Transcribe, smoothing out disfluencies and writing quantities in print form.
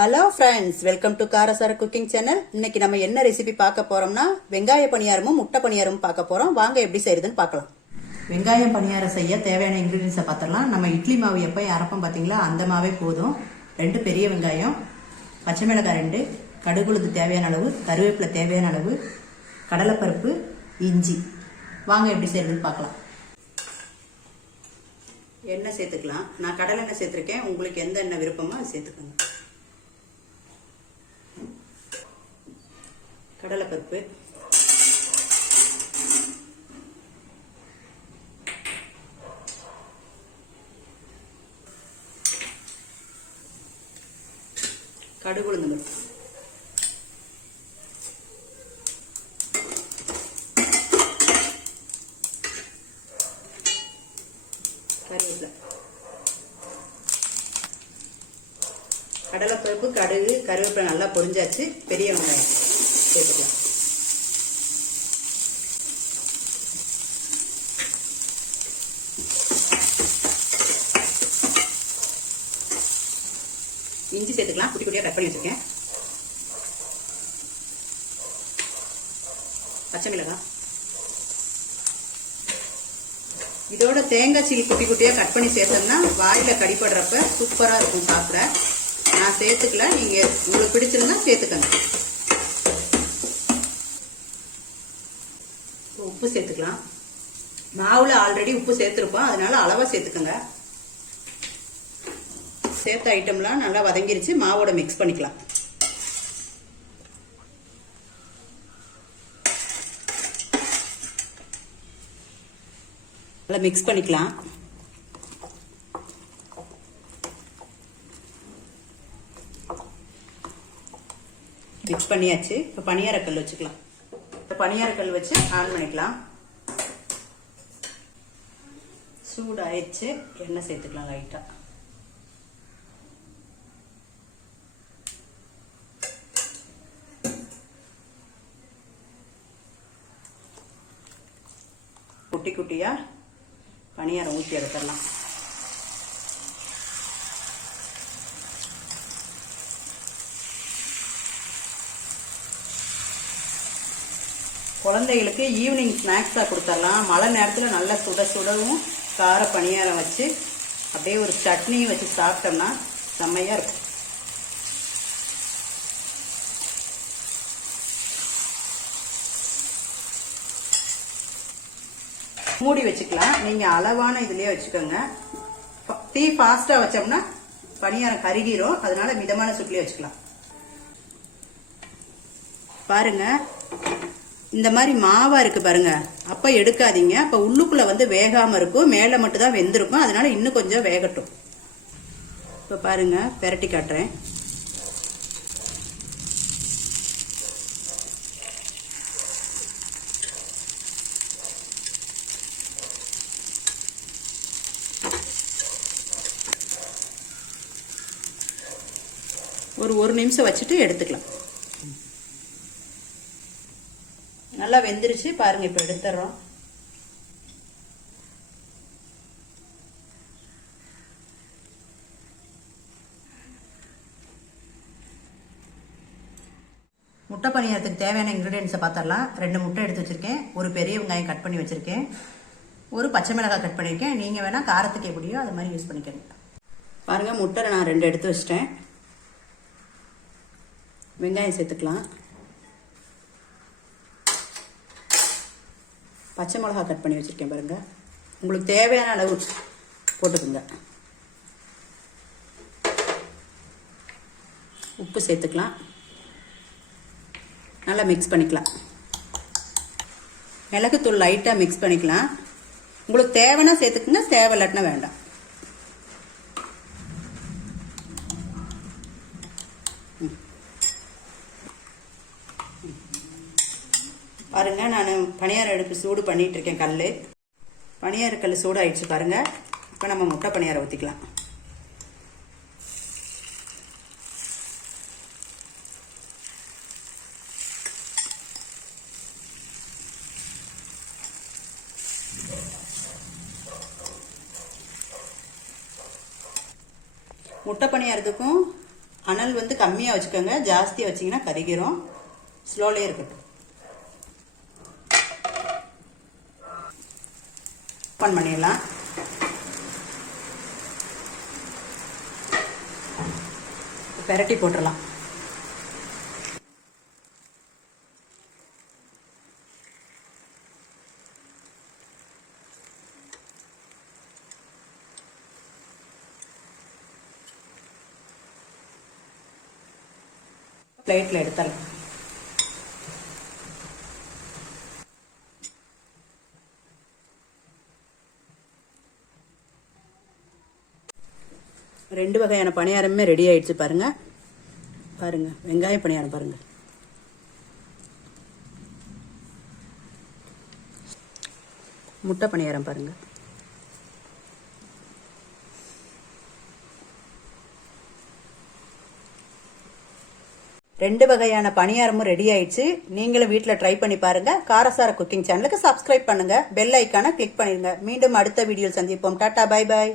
Hello friends, welcome to Karasaram cooking channel. இன்னைக்கு நம்ம என்ன ரெசிபி பார்க்க போறோம்னா வெங்காய பணியாரமும் முட்டை பணியாரமும் பார்க்க போறோம். வாங்க எப்படி செய்யறதுன்னு பார்க்கலாம். வெங்காயம் பணியாரம் செய்ய தேவையான இன்கிரீடியன்ஸை பார்த்துடலாம். நம்ம இட்லி மாவு எப்போ அரைப்போம் பார்த்தீங்களா, அந்த மாவே போதும். 2 பெரிய வெங்காயம், பச்சை மிளகாய் 2, கடுகுளுக்கு தேவையான அளவு, கருவேப்பிலை தேவையான அளவு, கடலைப்பருப்பு, இஞ்சி. வாங்க எப்படி செய்யறதுன்னு பார்க்கலாம். எண்ணெய் சேர்த்துக்கலாம். நான் கடலை எண்ணெய் சேர்த்துருக்கேன். உங்களுக்கு எந்த எண்ணெய் விருப்பமோ அது சேர்த்துக்கோங்க. கடலைப்பருப்பு, கடுகு உளுந்து பருப்பு, கருவேப்பிலை. கடலைப்பருப்பு, கடுகு, கருவேப்பிலை நல்லா பொரிஞ்சாச்சு. பெரிய வெங்காயம் சேர்த்துக்கலாம். இஞ்சி சேர்த்துக்கலாம். குட்டி குட்டியா கட் பண்ணி வச்சிருக்கேன். பச்சை மிளகாய், இதோட தேங்காய் சீல் குட்டி குட்டியா கட் பண்ணி சேர்த்தோம்னா வாயில கடிப்படுறப்ப சூப்பரா இருக்கும் சாப்பிட. நான் சேர்த்துக்கல, நீங்க உங்களுக்கு பிடிச்சிருந்தா சேர்த்துக்கங்க. உப்பு சேர்த்துக்கலாம். மாவுல ஆல்ரெடி உப்பு சேர்த்துருப்போம், அதனால அளவா சேர்த்துக்கங்க. சேர்த்த ஐட்டம்லாம் நல்லா வதங்கிருச்சு. மாவோட மிக்ஸ் பண்ணிக்கலாம். நல்லா மிக்ஸ் பண்ணிக்கலாம். மிக்ஸ் பண்ணியாச்சு. இப்போ பனியாரக்கல் வச்சுக்கலாம். பனியாரக்கல் வச்சு ஆன் பண்ணிக்கலாம். சூடு ஆயிடுச்சு. எண்ணெய் சேர்த்துக்கலாம் லைட்டா. குட்டி குட்டியா பனியாரம் ஊற்றி எடுத்துடலாம். குழந்தைகளுக்கு ஈவினிங் ஸ்நாக்ஸாக கொடுத்துடலாம். மழை நேரத்தில் நல்லா சுட சுடவும் கார பணியாரம் வச்சு அப்படியே ஒரு சட்னியும் வச்சு சாப்பிட்டோம்னா செம்மையாக இருக்கும். மூடி வச்சுக்கலாம். நீங்கள் அளவான இதுலேயே வச்சுக்கோங்க. தீ ஃபாஸ்ட்டாக வச்சோம்னா பணியாரம் கருகிரும். அதனால மிதமான சுட்டிலே வச்சுக்கலாம். பாருங்க, இந்த மாதிரி மாவா இருக்கு பாருங்க, அப்ப எடுக்காதீங்க. அப்ப உள்ளுக்குள்ள வந்து வேகாம இருக்கும், மேல மட்டும் தான் வெந்திருக்கும். அதனால இன்னும் கொஞ்சம் வேகட்டும். இப்ப பாருங்க, பெரட்டி காட்டுறேன். ஒரு நிமிஷம் வச்சுட்டு எடுத்துக்கலாம். நல்லா வெந்துருச்சு பாருங்க. இப்ப எடுத்துறோம். முட்டை பணியாரத்துக்கு தேவையான இன்கிரீடியன்ஸை பார்த்துடலாம். 2 முட்டை எடுத்து வச்சிருக்கேன். ஒரு பெரிய வெங்காயம் கட் பண்ணி வச்சிருக்கேன். ஒரு பச்சை மிளகாய் கட் பண்ணியிருக்கேன். நீங்க வேணா காரத்துக்கு எப்படியோ அது மாதிரி யூஸ் பண்ணிக்கணும். பாருங்க, முட்டை நான் 2 எடுத்து வச்சிட்டேன். வெங்காயம் சேர்த்துக்கலாம். பச்சை மிளகா கட் பண்ணி வச்சுருக்கேன் பாருங்க. உங்களுக்கு தேவையான அளவு போட்டுக்குங்க. உப்பு சேர்த்துக்கலாம். நல்லா மிக்ஸ் பண்ணிக்கலாம். மிளகுத்தூள் லைட்டாக மிக்ஸ் பண்ணிக்கலாம். உங்களுக்கு தேவைன்னா சேர்த்துக்குங்க, தேவை இல்லாட்டினா வேண்டாம். பாருங்க, நான் பனியார அடுப்பு சூடு பண்ணிட்டு இருக்கேன். கல் பனியார கல் சூடு ஆயிடுச்சு பாருங்க. இப்போ நம்ம முட்டை பனியாரம் ஊற்றிக்கலாம். முட்டை பணியாரத்துக்கும் அனல் வந்து கம்மியாக வச்சுக்கோங்க, ஜாஸ்தியாக வச்சிங்கன்னா கருகிரும். ஸ்லோலே இருக்கட்டும். ஓப்பன் பண்ணிடலாம். பெரட்டி போட்டுடலாம். பிளேட்ல எடுத்துடலாம். ரெண்டு வகையான பணியாரமே ரெடி ஆயிடுச்சு பாருங்க. பாருங்க, வெங்காய பணியாரம் பாருங்க. முட்டை பணியாரம் பாருங்க. ரெண்டு வகையான பணியாரமும் ரெடி ஆயிடுச்சு. நீங்களும் வீட்டில் ட்ரை பண்ணி பாருங்க. காரசார குக்கிங் சேனலுக்கு சப்ஸ்கிரைப் பண்ணுங்க. பெல் ஐக்கான கிளிக் பண்ணிருங்க. மீண்டும் அடுத்த வீடியோ சந்திப்போம். Tata, bye bye.